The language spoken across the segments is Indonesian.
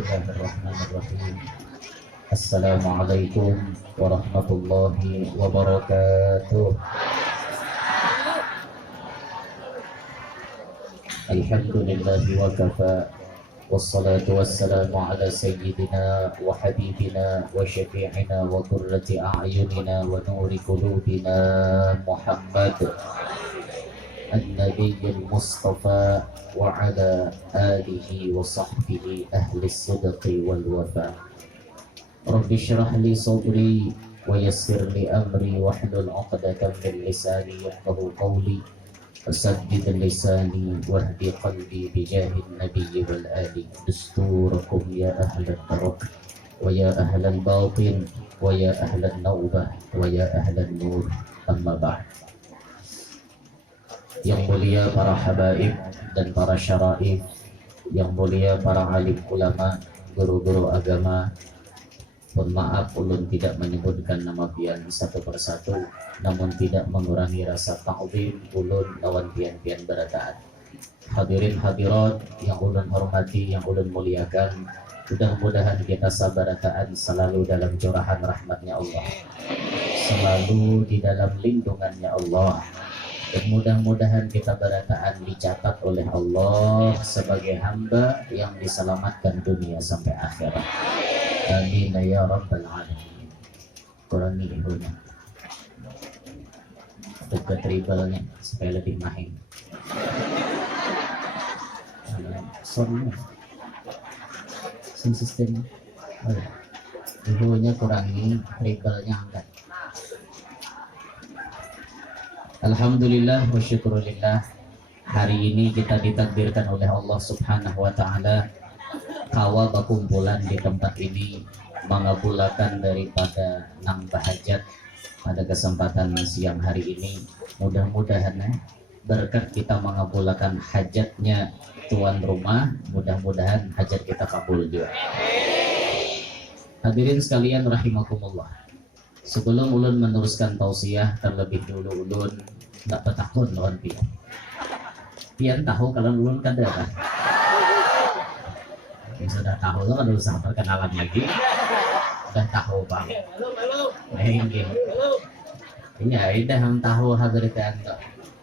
Bismillahirrahmanirrahim. Assalamualaikum warahmatullahi wabarakatuh. Alhamdulillahi wa kafa. Wassalatu wassalamu ala sayyidina wa habibina wa syafi'ina wa qurrati a'yunina wa nuri qulubina Muhammad النبي المصطفى وعلى آله وصحبه أهل الصدق والوفاء رب اشرح لي صدري ويسر لي أمري واحلل عقدة من لساني يفقهوا قولي وسدد لساني واهد قلبي بجاه النبي والآل دستوركم يا أهل الدرك ويا أهل الباطن ويا أهل النوبة ويا أهل النور أما بعد. Yang mulia para habaib dan para syaraif, yang mulia para alim ulama, guru-guru agama. Mohon maaf ulun tidak menyebutkan nama pian satu persatu, namun tidak mengurangi rasa ta'zim ulun lawan pian-pian berataan. Hadirin hadirat yang ulun hormati, yang ulun muliakan, mudah-mudahan kita sabarataan selalu dalam curahan rahmatnya Allah, selalu di dalam lindungannya Allah. Dan mudah-mudahan kita berataan dicatat oleh Allah sebagai hamba yang diselamatkan dunia sampai akhirat. Amin ya rabbal alamin. Kurangi ibunya, dekat tribalnya supaya lebih mahing. Sound sistem. Ibunya kurangi, tribalnya angkat. Alhamdulillah wa syukurillah. Hari ini kita ditakdirkan oleh Allah subhanahu wa ta'ala kawa berkumpulan di tempat ini mengabulkan daripada nambah hajat pada kesempatan siang hari ini. Mudah-mudahan berkat kita mengabulkan hajatnya tuan rumah, mudah-mudahan hajat kita kabul juga. Hadirin sekalian rahimakumullah. Sebelum ulun meneruskan tausiah, terlebih dulu ulun tak petakun lawan pian. Pian tahu kalau ulun kada kan? Ya, sudah tahu lo kan usah perkenalan lagi. Sudah tahu bang. Ini dah tahu hadirin tuh.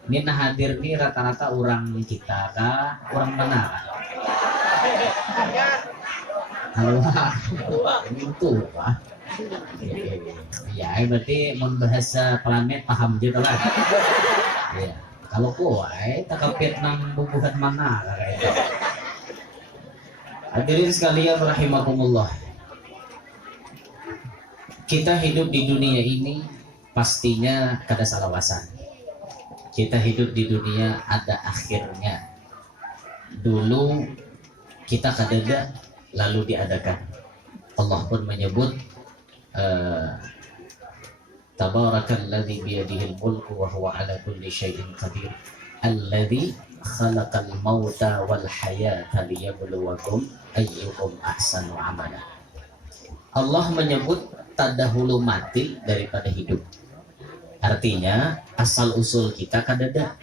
Ini nah hadir nih rata-rata orang kita kah? Orang mana kah? Kalau ini tuh pak. Ya, berarti membahasa planet paham gitu lah. Ya, kalau kuai tak kapit nang bubuhan mana kayak itu. Hadirin sekalian rahimakumullah. Kita hidup di dunia ini pastinya kada salawasan. Kita hidup di dunia ada akhirnya. Dulu kita kadada lalu diadakan. Allah pun menyebut Tabarakalladzi biyadihil mulku wa huwa ala kulli syai'in qadir alladzi khalaqal mauta wal hayata liyabluwakum ayyukum ahsanu amala. Allah menyebut tadahulu mati daripada hidup. Artinya asal usul kita kadada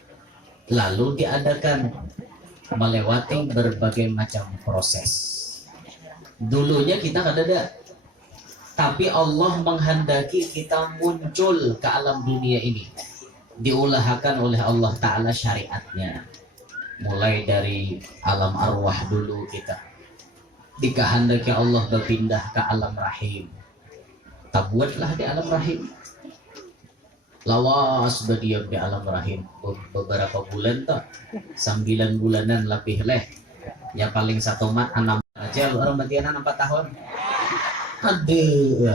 lalu diadakan melewati berbagai macam proses. Dulunya kita kadada, tapi Allah menghendaki kita muncul ke alam dunia ini. Diulahkan oleh Allah Ta'ala syariatnya. Mulai dari alam arwah dulu kita. Dikehendaki Allah berpindah ke alam rahim. Tabuatlah di alam rahim. Lawas berdiam di alam rahim. Beberapa bulan tak. 9 bulanan lebih leh. Ya paling satu mat 6 aja. Orang matianan 4 tahun. Aduh,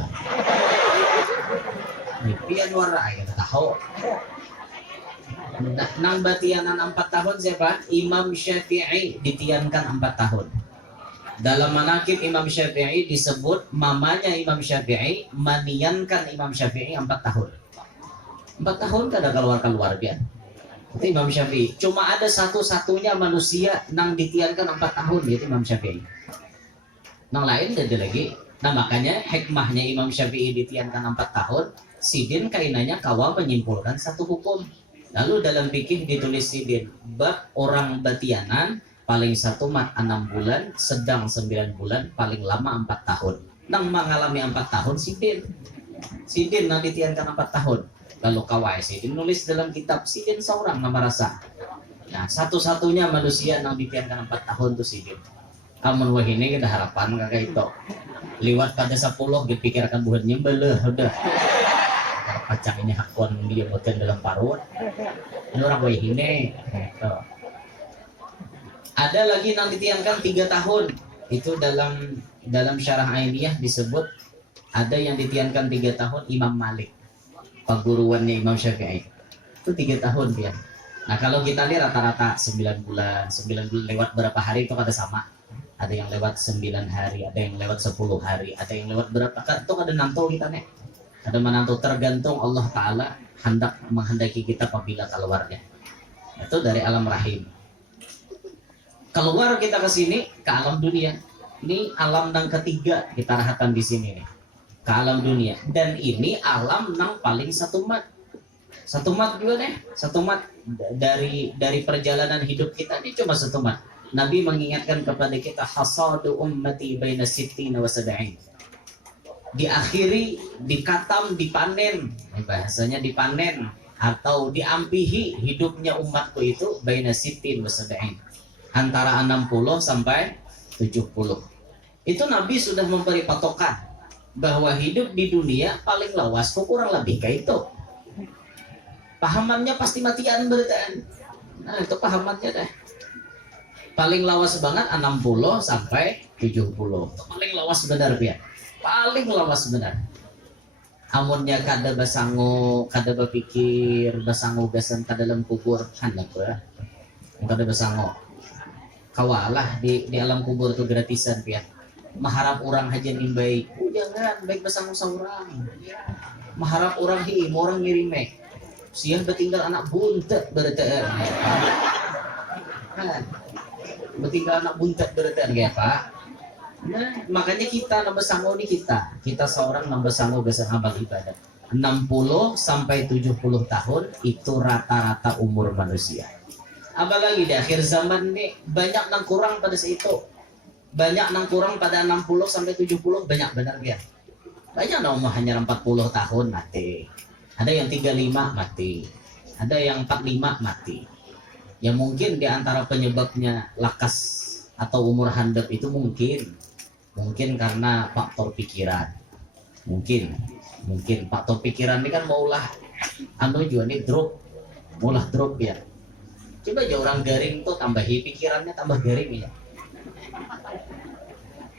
pian warai kita tahu. Nang batianan 4 tahun siapa? Imam Syafi'i ditiankan 4 tahun. Dalam manaqib Imam Syafi'i disebut mamanya Imam Syafi'i maniankan Imam Syafi'i 4 tahun. 4 tahun kada keluar biar. Itu Imam Syafi'i. Cuma ada satu-satunya manusia nang ditiankan 4 tahun yaitu Imam Syafi'i. Nang lain ada lagi. Nah makanya hikmahnya Imam Syafi'i ditiankan 4 tahun, sidin kainanya kawa menyimpulkan satu hukum. Lalu dalam fikih ditulis sidin bab orang batianan paling satu mat 6 bulan, sedang 9 bulan, paling lama 4 tahun. Nang mengalami 4 tahun Sidin nang ditiankan 4 tahun. Lalu kawai Sidin nulis dalam kitab Sidin seorang nama rasa. Nah, satu-satunya manusia yang ditiankan 4 tahun tuh Sidin. Amun wah ini kita harapan kakak itu. Liwat pada 10 dipikirkan buat nyembeleh udah. Pacang ini hakon dia buatkan dalam parut. Ini orang wah ini. Gitu. Ada lagi yang ditiankan 3 tahun. Itu dalam syarah Ainiyah disebut ada yang ditiankan 3 tahun Imam Malik. Perguruannya Imam Syafi'i. Itu 3 tahun dia. Nah kalau kita lihat rata-rata 9 bulan lewat berapa hari itu kada sama. Ada yang lewat 9 hari, ada yang lewat 10 hari, ada yang lewat berapa itu kada nanto kita nih. Ada menantu tergantung Allah Ta'ala menghendaki kita apabila keluarnya. Itu dari alam rahim. Keluar kita ke sini ke alam dunia. Ini alam yang ketiga kita rahatan di sini nih. Ke alam dunia. Dan ini alam yang paling satu mat juga deh. Satu mat dari perjalanan hidup kita ini cuma satu mat. Nabi mengingatkan kepada kita hasadu ummati baina sittina wa sab'in. Diakhiri, dikatam, dipanen. Bahasanya dipanen atau diampihi hidupnya umatku itu baina sittin wa sab'in. Antara 60 sampai 70. Itu Nabi sudah memberi patokan bahwa hidup di dunia paling lawas kurang lebih kayak itu. Pahamannya pasti matian berarti. Nah, itu pahamannya deh. Paling lawas banget 60 sampai 70. Itu paling lawas benar ya. Paling lawas benar. Amunnya kada basango, kada berpikir, basango gasan kada dalam kubur, hendak ya. Kada basango. Kawalah di alam kubur itu gratisan ya. Mengharap orang hajian imbai. Oh, jangan baik basango seorang. Mengharap orang hi, orang ngirim siang bertinggal anak buntet berarti. Bertinggal anak buntet berarti ya Pak. Nah, makanya kita nambah sango nih kita seorang nambah sango besar amal ibadah 60 sampai 70 tahun itu rata-rata umur manusia. Apalagi di akhir zaman nih banyak yang kurang pada situ, banyak yang kurang pada 60 sampai 70 banyak benar ya. Banyak yang hanya 40 tahun mati, ada yang 35 mati, ada yang 45 mati. Ya mungkin di antara penyebabnya lakas atau umur handap itu mungkin karena faktor pikiran. Mungkin faktor pikiran ini kan maulah juga nih maulah drop ya. Coba aja orang garing tuh tambahi pikirannya tambah garing ya.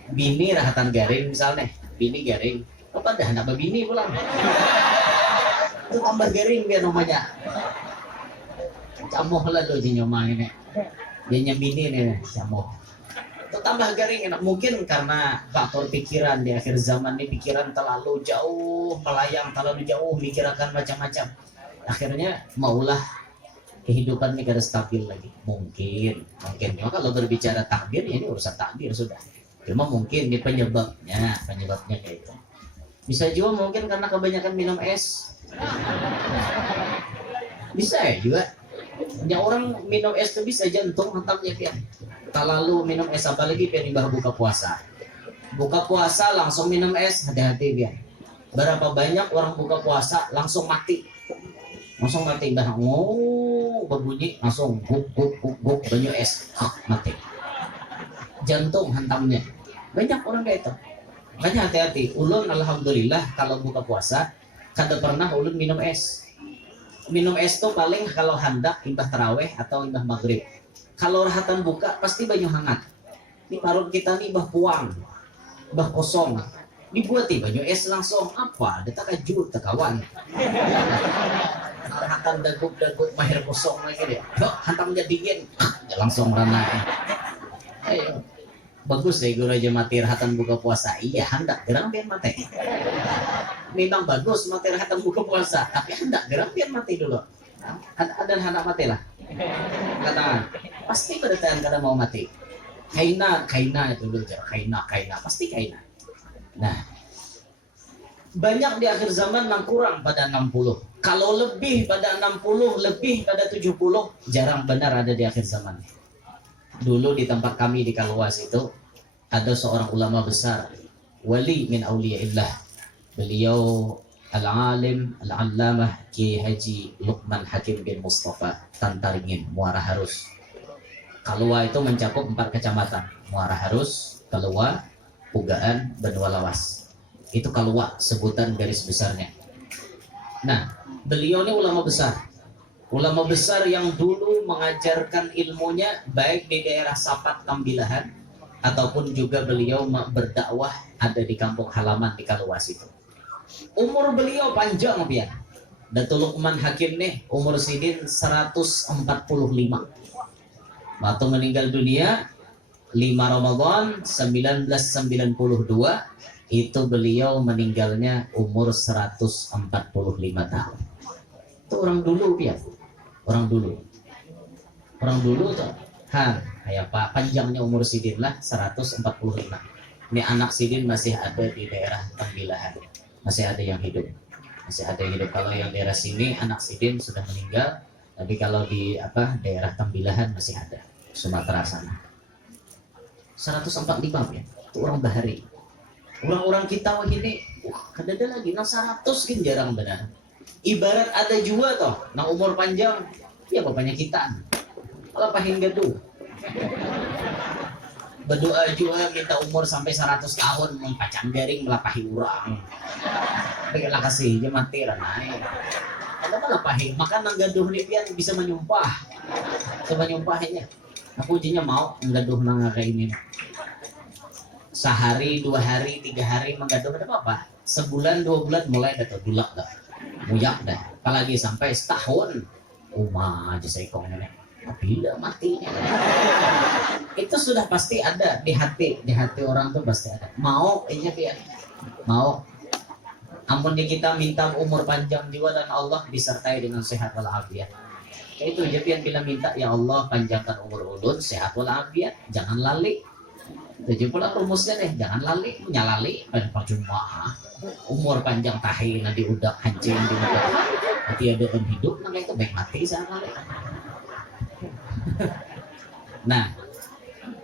Bini rahatan garing misalnya, bini garing. Apa dah anak bini pulang. Itu tambah garing dia namanya. Camoh lah do nyomang ini. Dia bini nih camoh. Itu tambah garing enak mungkin karena faktor pikiran di akhir zaman ini pikiran terlalu jauh melayang terlalu jauh mikirkan macam-macam. Akhirnya maulah kehidupan ini kada stabil lagi. Mungkin cuma kalau berbicara takdir ini urusan takdir sudah. Cuma mungkin di penyebabnya kayak itu. Bisa juga mungkin karena kebanyakan minum es. Bisa ya juga. Ya orang minum es itu bisa jantung hantamnya pian. Terlalu minum es apalagi pian imbah buka puasa. Buka puasa langsung minum es hati-hati pian. Berapa banyak orang buka puasa langsung mati. Langsung mati dah berbunyi langsung guk banyak es mati. Jantung hantamnya. Banyak orang kayak itu. Makanya hati-hati. Ulun alhamdulillah kalau buka puasa kada pernah ulun minum es. Minum es tuh paling kalau hendak imbah taraweh atau imbah maghrib. Kalau rahatan buka pasti banyu hangat. Ini parut kita nih imbah puang, imbah kosong. Dibuat nih banyu es langsung apa? Dia tak kajut, tak kawan. Rahatan dagup mahir kosong lagi dia. Hantamnya dingin, langsung rana. Ayo. Bagus deh guru aja mati rahatan buka puasa. Iya hendak gerang biar mati. Memang bagus mati rahatan buka puasa, tapi hendak gerang biar mati dulu. Ada hendak mati lah. Katakan pasti berarti kada mau mati. Kaina itu dulu kaina pasti kaina. Nah banyak di akhir zaman yang kurang pada 60. Kalau lebih pada 60, lebih pada 70 jarang benar ada di akhir zaman. Dulu di tempat kami di Kaluas itu ada seorang ulama besar, wali min auliyaillah. Beliau al-alim al-allamah Ki Haji Luqman Hakim bin Mustafa Tantaringin, Muara Harus. Kalua itu mencakup 4 kecamatan, Muara Harus, Kalua, Pugaan, Benua Lawas. Itu Kalua, sebutan garis besarnya. Nah, beliau ini ulama besar. Ulama besar yang dulu mengajarkan ilmunya baik di daerah Sapat Tambilahan ataupun juga beliau berdakwah ada di kampung halaman di Kaluas itu. Umur beliau panjang ya. Datuk Luqman Hakim nih umur sidin 145. Waktu meninggal dunia 5 Ramadan 1992 itu beliau meninggalnya umur 145 tahun. Itu orang dulu ya. Orang dulu tuh. Kayak Pak panjangnya umur sidin lah 145. Ini anak sidin masih ada di daerah Tambilahan. Masih ada yang hidup. Kalau yang daerah sini anak sidin sudah meninggal, tapi kalau di daerah Tambilahan masih ada. Sumatera sana 145 ya, itu orang bahari. Orang-orang kita begini, kadada lagi 100 kan jarang benar. Ibarat ada juga toh, nang umur panjang, ya bapaknya kita. Kalau pahin gaduh. Berdoa juga minta umur sampai 100 tahun, mempacang garing melapahi orang. Baiklah kasih, dia mati ranai. Ada melapahi, maka nang gaduh ni pian bisa menyumpah. Coba nyumpahnya. Aku ujinya mau menggaduh nang kayak ini. Sehari, 2 hari, 3 hari menggaduh ada apa? Sebulan, 2 bulan mulai dah dulak dah. Muyak dah. Apalagi sampai setahun. Aja saya kongnya. Bila matinya. Itu sudah pasti ada di hati orang tuh pasti ada. Mau kayaknya dia. Mau. Ampun di kita minta umur panjang jiwa dan Allah disertai dengan sehat walafiat. Itu aja yang kita minta, ya Allah panjangkan umur ulun, sehat walafiat, jangan lali. Itu pula rumusnya deh, jangan lali, nyalali pada percuma. Umur panjang tahi nanti udah hancing di udah. Nanti ada orang hidup, nah itu baik mati jangan lali. Nah,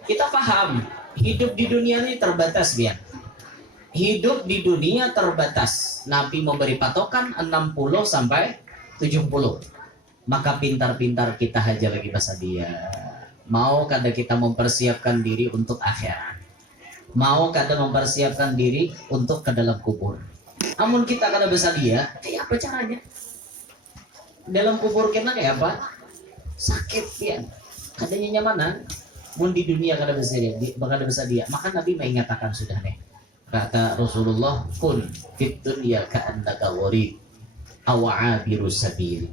kita paham hidup di dunia ini terbatas biar. Hidup di dunia terbatas. Nabi memberi patokan 60 sampai 70. Maka pintar-pintar kita hajar lagi bahasa dia. Mau kada kita mempersiapkan diri untuk akhirat. Mau kada mempersiapkan diri untuk ke dalam kubur. Namun kita kada bahasa dia, kayak apa caranya? Dalam kubur kita kayak apa? Sakit ya. Kadanya nyamanan. Mun di dunia kada bahasa dia. Maka Nabi mengatakan sudah nih. Kata Rasulullah, kun fit dunya ka'annaka gharib aw 'abirus sabil.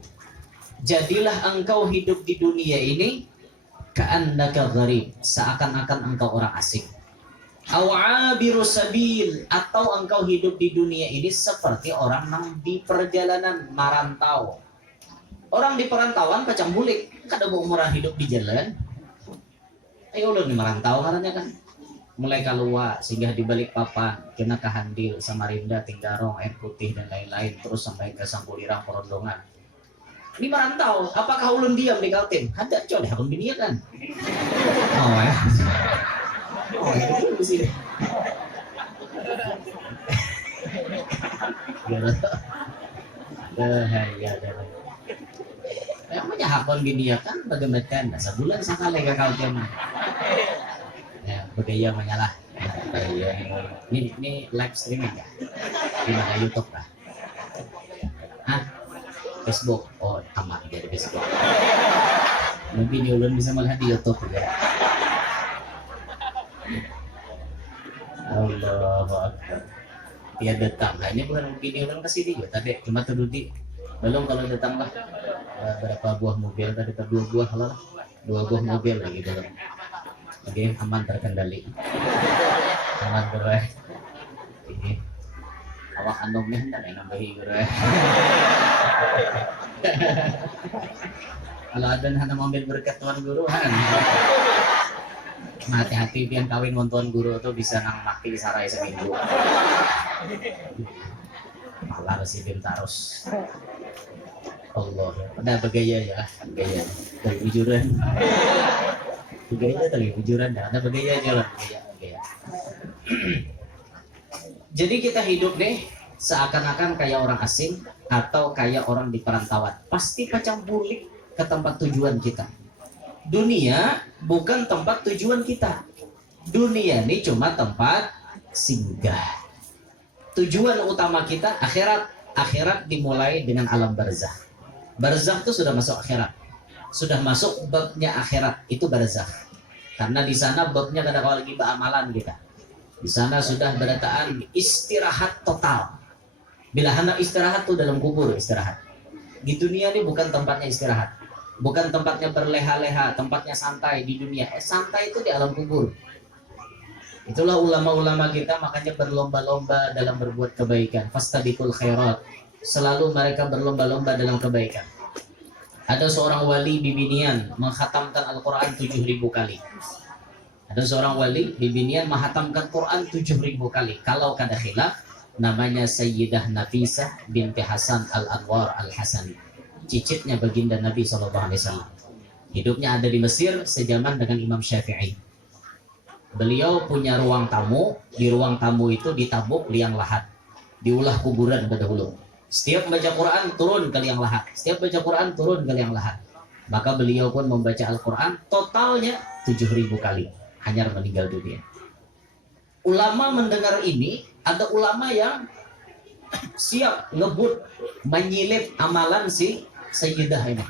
Jadilah engkau hidup di dunia ini ka'annaka gharib, seakan-akan engkau orang asing. Aw 'abirus sabil, atau engkau hidup di dunia ini seperti orang yang di perjalanan marantau. Orang di perantauan pacang bulik, kada mau umuran hidup di jalan. Ayo ulun di marantau karena kan. Mulai keluar singgah di balik papan, kena ke Handil, Samarinda, Tinggarong, Air Putih dan lain-lain, terus sampai ke Sangkulirang, Perondongan. Ini merantau, apakah ulun diam di Kaltim? Ada coy, hakun binian kan. Oh ya. Oh itu di sini. Ya. Namanya hakun binian kan bagaimana? Sebulan sekali ke Kaltim. Ya, budaya menyalah. Ini live streaming ya? Di mana YouTube kah? Hah? Facebook? Oh, aman dari Facebook. Mungkin ulun bisa melihat di YouTube juga. Allahu Akbar. Dia datang, hanya bukan begini ulun kesini juga. Tadi cuma terdudi. Belum kalau datang lah berapa buah mobil tadi, 2 buah lah. 2 buah mobil lagi belum. Oke, aman terkendali. Aman gerai. Ini awak andong nih hendak nambahi gerai. Kalau ada hana mobil berkat tuan guru kan. Hati-hati pian kawin tuan guru tuh bisa nang mati sarai seminggu. Malah residin tarus. Allah, ada bergaya ya, bergaya dari bujuran. Gaya tadi bujuran dah. Ada bergaya jalan gaya. Jadi kita hidup deh seakan-akan kayak orang asing atau kayak orang di perantauan. Pasti pacang bulik ke tempat tujuan kita. Dunia bukan tempat tujuan kita. Dunia ini cuma tempat singgah. Tujuan utama kita akhirat. Akhirat dimulai dengan alam barzakh. Barzakh itu sudah masuk akhirat. Sudah masuk babnya akhirat, itu barzakh. Karena di sana babnya kadang-kadang lagi beramalan kita. Di sana sudah berataan istirahat total. Bila hendak istirahat tuh dalam kubur istirahat. Di dunia ini bukan tempatnya istirahat. Bukan tempatnya berleha-leha, tempatnya santai di dunia. Santai itu di alam kubur. Itulah ulama-ulama kita makanya berlomba-lomba dalam berbuat kebaikan. Fastabiqul khairat. Selalu mereka berlomba-lomba dalam kebaikan. Ada seorang wali bibinian menghatamkan Al-Quran 7.000 kali. Ada seorang wali bibinian menghatamkan Quran 7.000 kali. Kalau kada khilaf, namanya Sayyidah Nafisah binti Hasan Al-Anwar Al-Hasani. Cicitnya baginda Nabi SAW. Hidupnya ada di Mesir sejaman dengan Imam Syafi'i. Beliau punya ruang tamu. Di ruang tamu itu ditabuk liang lahat, diulah kuburan berdahulu. Setiap baca Quran turun ke liang lahat, setiap baca Quran turun ke liang lahat. Maka beliau pun membaca Al-Quran totalnya 7.000 kali. Hanyar meninggal dunia. Ulama mendengar ini, ada ulama yang siap ngebut menyilip amalan si Sayyidah ini.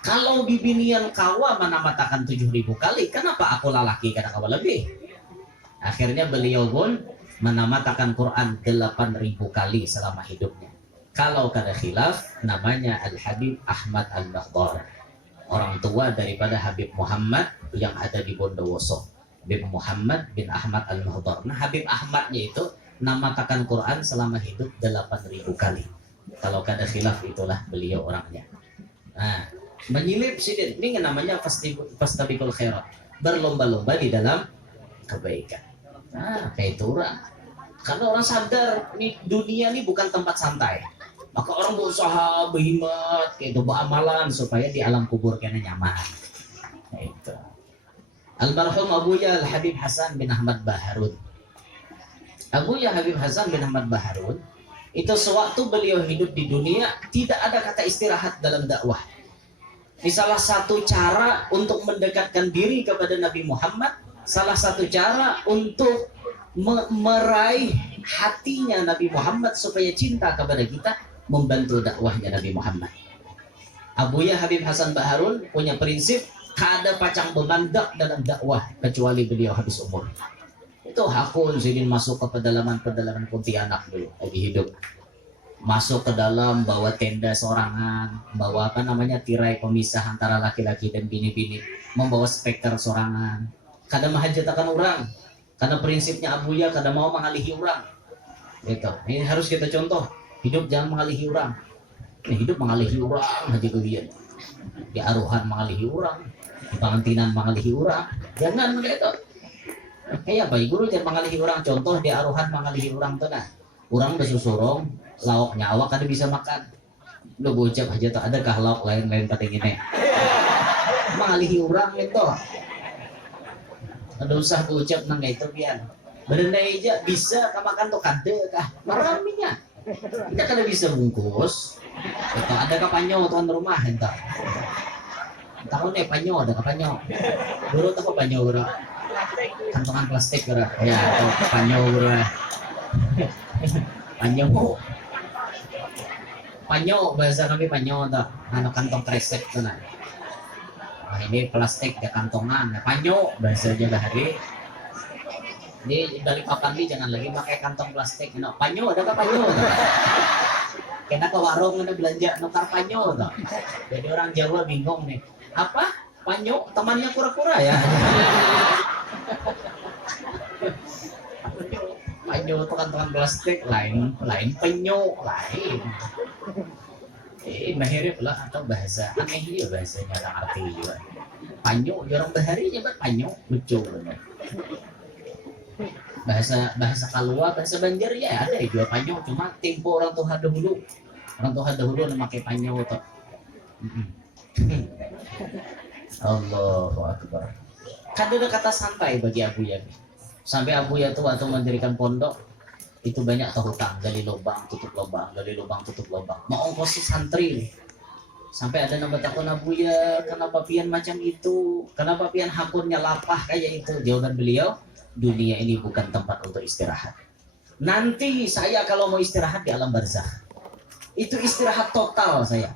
Kalau bibinian kawa menamatakan 7.000 kali, kenapa aku lalaki kadang kawa lebih? Akhirnya beliau pun menamatakan Quran 8.000 kali selama hidupnya. Kalau kada khilaf, namanya Al-Habib Ahmad Al-Makhdar. Orang tua daripada Habib Muhammad yang ada di Bondowoso. Habib Muhammad bin Ahmad Al-Makhdar. Nah, Habib Ahmadnya itu namatakan Quran selama hidup 8.000 kali. Kalau kada khilaf, itulah beliau orangnya. Nah, menyilip sidin ini namanya fastabiqul khairat, berlomba-lomba di dalam kebaikan. Nah, kayak itu orang. Karena orang sadar nih dunia ini bukan tempat santai. Maka orang berusaha berhimmat kayak itu beramalan supaya di alam kubur kena nyaman. Nah, itu. Almarhum Abuya Al-Habib Hasan bin Ahmad Baharun. Abuya Habib Hasan bin Ahmad Baharun itu sewaktu beliau hidup di dunia tidak ada kata istirahat dalam dakwah. Ini salah satu cara untuk mendekatkan diri kepada Nabi Muhammad, salah satu cara untuk meraih hatinya Nabi Muhammad supaya cinta kepada kita, membantu dakwahnya Nabi Muhammad. Abuya Habib Hasan Baharun punya prinsip, tak ada pacang bemandak dalam dakwah kecuali beliau habis umur. Itu hakun sidin masuk ke pedalaman Pontianak dulu lagi hidup. Masuk ke dalam bawa tenda sorangan, bawa apa namanya tirai pemisah antara laki-laki dan bini-bini, membawa speaker sorangan. Kada mahajatakan orang, karena prinsipnya Abuya kada mau mengalihi orang. Gitu. Ini harus kita contoh. Hidup jangan mengalihi orang. Hidup mengalihi orang haji kalian. Di aruhan mengalihi orang, di pengantinan mengalihi orang. Jangan begitu. Kayak baik guru jangan mengalihi orang. Contoh di aruhan mengalihi orang tuh nah. Orang bersusurong, lauknya awak kada bisa makan. Lo bocap aja tuh, adakah lauk lain-lain pada gini? Mengalihi orang itu. Ada usah bocap nang itu biar. Benda aja bisa makan tuh kada kah? Maraminya. Kita kada bisa bungkus. Itu ada kapanyo tuan rumah entah. Tahu nih panyo ada kapanyo. Guru tahu panyo guru. Kantongan plastik guru. Ya, tahu panyo guru. Panyo bahasa kami panyo tuh, ano kantong kresek tuh nah. Nah ini plastik ya kantongan, panyo bahasa aja bahari. Ini dari papan ini jangan lagi pakai kantong plastik, no panyo ada apa panyo? Kena ke warung ada belanja nukar panyo tuh. Jadi orang Jawa bingung nih, apa panyo temannya kura-kura ya? Panyo itu kantongan plastik lain penyo lain. Mahirip lah atau bahasa aneh dia bahasanya orang arti juga. Panyo orang bahari nyebat panyo lucu bener. Bahasa Kalua bahasa Banjar ya ada dua panyo cuma tempo orang Tuhan dahulu memakai panyo tuh. Allahu Akbar. Kan ada kata santai bagi Abuya. Sampai Abuya tuh waktu mendirikan pondok itu banyak hutang, gali lubang, tutup lubang, gali lubang, tutup lubang. Mau ongkosi santri. Sampai ada nama takut Abuya, kenapa pian macam itu? Kenapa pian hakunnya lapah kayak itu? Jawaban beliau, dunia ini bukan tempat untuk istirahat. Nanti saya kalau mau istirahat di alam barzakh. Itu istirahat total saya.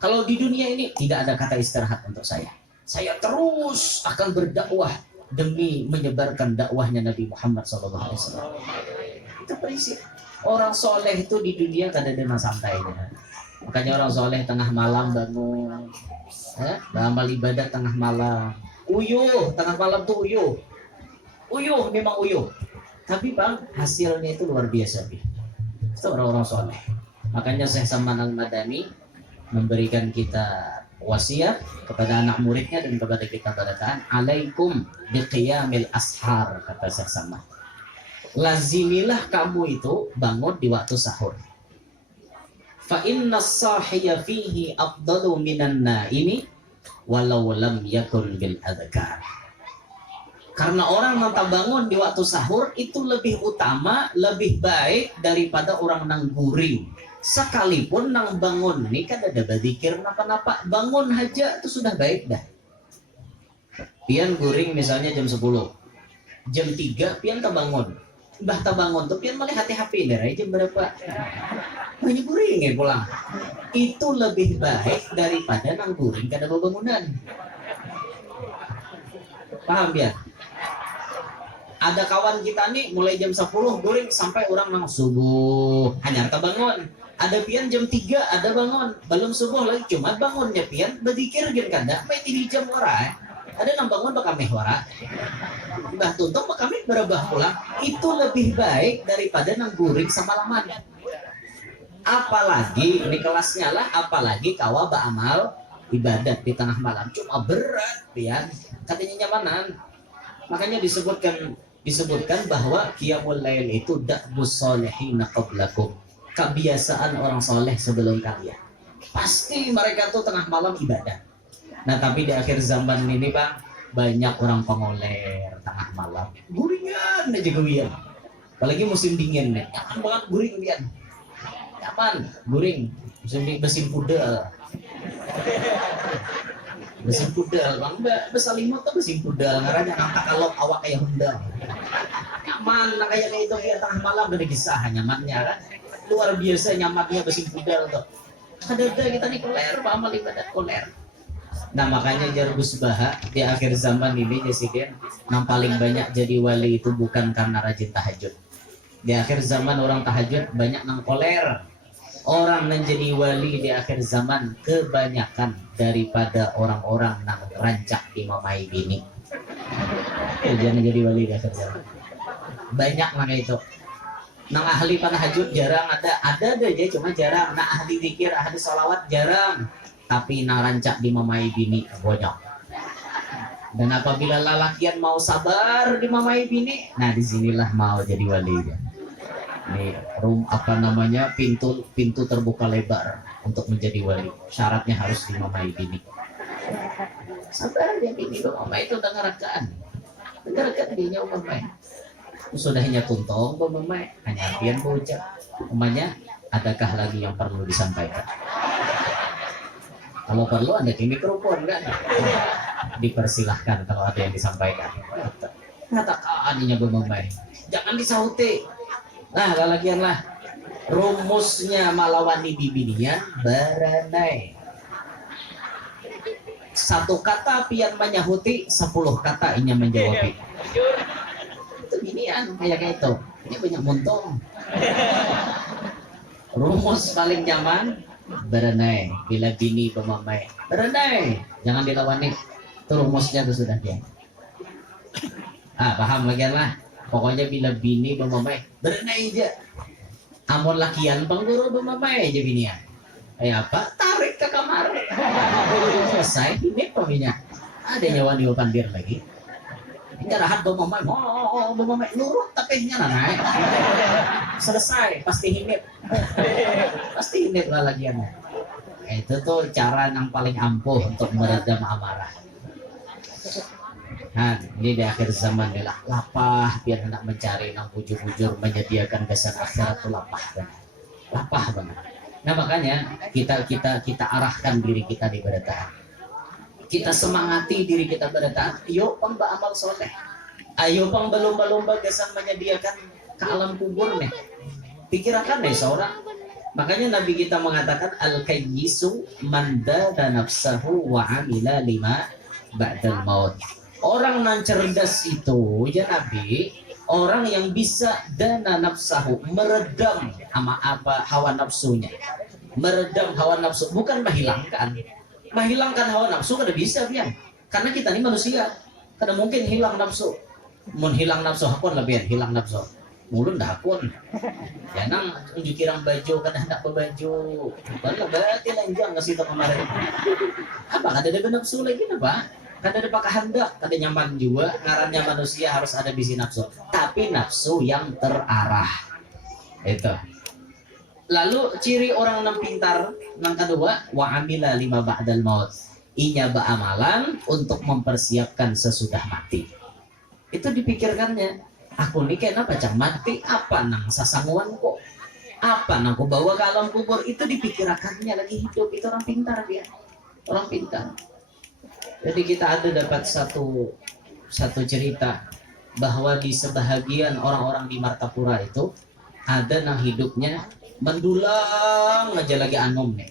Kalau di dunia ini tidak ada kata istirahat untuk saya. Saya terus akan berdakwah demi menyebarkan dakwahnya Nabi Muhammad SAW. Itu prinsip. Orang soleh itu di dunia kan ada masa santainya. Makanya orang soleh tengah malam bangun, beramal ibadah tengah malam. Uyuh, tengah malam tuh uyuh. Uyuh, memang uyuh. Tapi bang, hasilnya itu luar biasa. Itu orang-orang soleh. Makanya Syekh Salman Al-Madani memberikan kita wasiat kepada anak muridnya dan kepada kita barakaan, alaikum biqiyamil ashar, kata Syekh Salman. Lazimilah kamu itu bangun di waktu sahur. Fa inna sahiya fihi afdalu minan naimi walau lam yakun bil adhkar. Karena orang yang bangun di waktu sahur itu lebih utama, lebih baik daripada orang nang guring. Sekalipun nang bangun ini kan ada berzikir napa-napa, bangun aja itu sudah baik dah. Pian guring misalnya jam 10. Jam 3 pian bangun. Mbah bangun tuh pian melihat HP dari jam berapa? Banyak guring ya pulang. Itu lebih baik daripada nang guring kada bangunan. Paham ya? Ada kawan kita nih mulai jam 10 guring sampai orang nang subuh hanya bangun. Ada pian jam 3 ada bangun, belum subuh lagi cuma bangunnya pian berzikir gen kada main di jam ora. Ada nang bangun bakal mehwara. Mbah tuntung bakal berubah pulang. Itu lebih baik daripada nang guring semalaman. Apalagi ini kelasnya lah, apalagi kawa beramal ibadat di tengah malam cuma berat pian. Katanya nyamanan. Makanya disebutkan bahwa qiyamul lail itu da'bus sholihin qablakum. Kebiasaan orang soleh sebelum kalian. Pasti mereka tuh tengah malam ibadah. Nah tapi di akhir zaman ini bang, banyak orang pengoler tengah malam. Guringan aja guringan. Apalagi musim dingin nih, nyaman banget guring pian. Nyaman, guring. Musim besim pudel. Besim pudel bang, besalimut tuh besim pudel. Ngaranya angkat kalau awak kayak hundal. Nyaman, nah kayak itu ya tengah malam dari kisah nyamannya kan. Luar biasa nyamannya besim pudel tuh. Ada kita nih koler, amal ibadat koler. Nah makanya Gus Baha di akhir zaman ini Jesiden yang paling banyak jadi wali itu bukan karena rajin tahajud. Di akhir zaman orang tahajud banyak nang koler. Orang yang jadi wali di akhir zaman kebanyakan daripada orang-orang nang rancak imamai bini. Jangan jadi wali di akhir zaman. Banyak mana itu. Nang ahli tahajud jarang ada aja cuma jarang. Nah ahli zikir, ahli salawat jarang. Tapi narancak di mamai bini banyak. Dan apabila lalakian mau sabar di mamai bini, nah disinilah mau jadi walinya. Ini pintu terbuka lebar untuk menjadi wali. Syaratnya harus di mamai bini. Sabar dia bini mamai itu udah ngerakaan. Ngerakaan dinya mamai. Sudahnya tuntong mamai hanya pian bocah. Umumnya adakah lagi yang perlu disampaikan? Kalau perlu ada di mikrofon kan, dipersilahkan kalau ada yang disampaikan. Katakan ininya bermemai, jangan disauti. Nah, lalagian lah. Rumusnya malawani bibinian beranai. Satu kata pian menyahuti, 10 kata inya menjawab. Itu binian kayak itu. Ini banyak muntung. Rumus paling nyaman. Berenai bila bini pemamai berenai jangan dilawani itu rumusnya itu sudah dia paham bagian lah pokoknya bila bini pemamai berenai aja amun lakian pengguru pemamai aja bini ya kayak apa tarik ke kamar selesai ini peminya ada nyawa di pandir lagi jarahat pemamai pemamai nurut tapi nya naik selesai pasti hinip lah lagiannya. Itu tuh cara yang paling ampuh untuk meredam amarah. Nah, ini di akhir zaman nih lah, lapah biar hendak mencari nang bujur-bujur menyediakan kesan akhirat itu lapah banget. Lapah banget. Nah makanya kita arahkan diri kita di bertahan. Kita semangati diri kita bertahan. Ayo pang amal soleh. Ayo pang berlomba-lomba kesan menyediakan ke alam kubur nih. Pikirkan deh seorang. Makanya Nabi kita mengatakan al-kayyisu man dana nafsahu wa amila lima ba'dal maut. Orang yang cerdas itu ya Nabi, orang yang bisa dana nafsahu, meredam sama apa hawa nafsunya, meredam hawa nafsu, bukan menghilangkan hawa nafsu kada bisa Pian, karena kita ini manusia, kada mungkin hilang nafsu, menghilang nafsu hakun lebih hilang nafsu, mulun dah hakun, jangan tunjuk kirang baju kada hendak berbaju, kalau berarti lanjang ngasih tahu kemarin, apa kada ada nafsu lagi apa? Kada ada pakai hendak, kada nyaman juga. Ngarannya manusia harus ada bisi nafsu, tapi nafsu yang terarah. Itu. Lalu ciri orang yang pintar yang kedua, wa amila lima ba'dal maut. Inya beramalan untuk mempersiapkan sesudah mati. Itu dipikirkannya. Aku nih kenapa cang mati? Apa nang sasanguan kok? Apa nang ku bawa ke alam kubur? Itu dipikirkannya lagi hidup. Itu orang pintar dia. Orang pintar. Jadi kita ada dapat satu cerita bahwa di sebahagian orang-orang di Martapura itu ada yang hidupnya mendulang aja lagi anom nih.